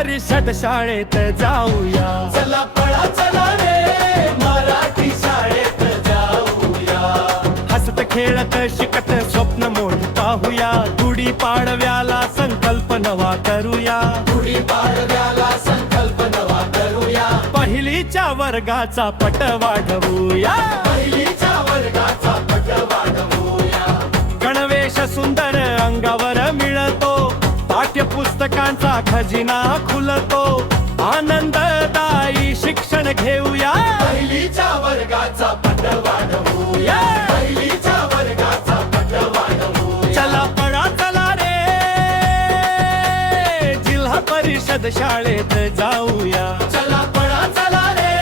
परिषद शाळेत जाऊया. चला पळा चला रे मराठी शाळेत जाऊया. हसत खेळत शिकत स्वप्न मोठी पाहूया. गुढी पाडव्याला संकल्प नवा करूया. गुढी पाडव्याला संकल्प नवा करूया. पहिलीच्या वर्गाचा पट वाढवूया. पहिलीच्या वर्गाचा पट वाढवूया. गणवेश सुंदर अंगावर मिळतो. पाठ्यपुस्तकांचा खजिना खुलतो. आनंददायी शिक्षण घेऊया. पहिलीच्या वर्गाचा पट वाढवूया. पहिलीच्या वर्गाचा पट वाढवूया. चला पळा चला रे जिल्हा परिषद शाळेत जाऊया. चला पळा चला रे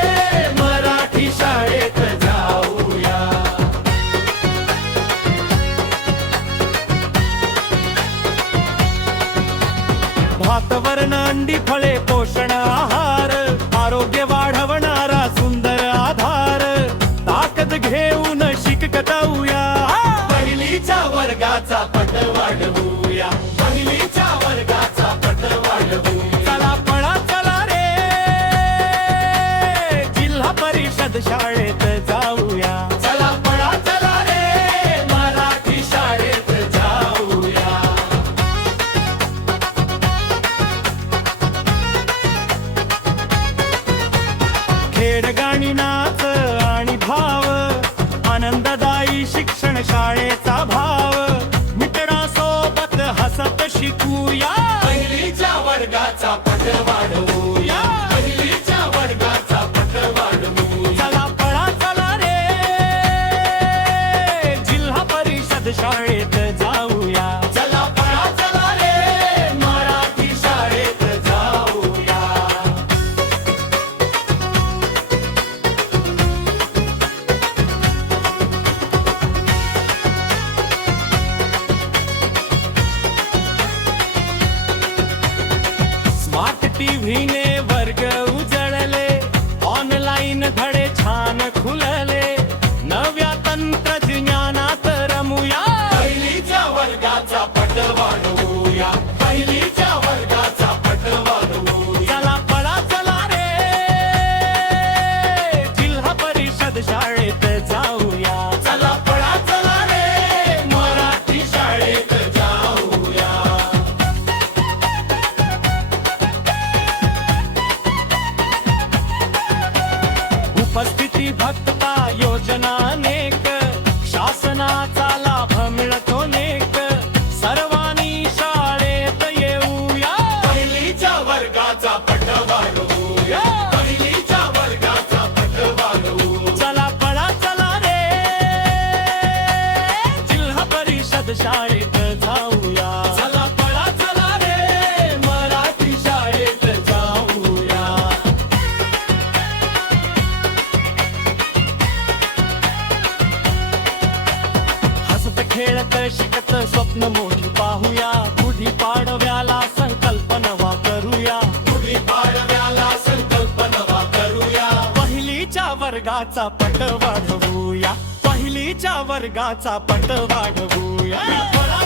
मराठी शाळेत जाऊया. भात वर्ण अंडी फळे पोषण आहार. आरोग्य वाढवणारा सुंदर आधार. ताकद घेऊन शिकताऊया. पहिलीच्या वर्गाचा पट वाढवूया. पहिलीच्या वर्गाचा पट वाढवूया. चला पळा चला रे जिल्हा परिषद शाळेत जाऊया. चला पळा चला रे मराठी शाळेत जाऊया. खेळ गाणी नाच आणि भाव. आनंददायी शिक्षण शाळेचा भाव. मित्रांसोबत हसत शिकूया. पहिलीच्या वर्गाचा पट वाढवूया. पहिलीच्या वर्गाचा पट वाढवूया. चला पळा चला रे जिल्हा परिषद शाळेत जाऊया. चला पळा चला रे मराठी शाळेत जाऊया. स्मार्ट टीव्हीने वर्ग उजळले. ऑनलाईन धडे छान खुलले. नव्या तंत्रज्ञानात रमूया. पहिलीच्या वर्गाचा पट वाढवूया. पहिलीच्या वर्गाचा पट वाढवूया. चला पळा चला रे जिल्हा परिषद शाळेत जाऊया. चला पळा चला रे मराठी शाळेत जाऊया. उपस्थिती भक्ता योजना अनेक. शासनाचा लाभ मिळतो नेक. सर्वांनी शाळेत येऊया. पहिलीच्या वर्गाचा पट वाढवूया. पहिलीच्या वर्गाचा पट वाढवूया. चला पळा चला रे जिल्हा परिषद शाळेत जाऊया. चला पळा चला रे मराठी शाळेत जाऊया. हसत खेळत शिकत स्वप्न मोठी पाहूया. गुढी पाडव्याला संकल्प नवा करूया. गुढी पाडव्याला संकल्प नवा करूया. पहिलीच्या वर्गाचा पट वाढवूया. पहिलीच्या वर्गाचा पट वाढवूया. पळा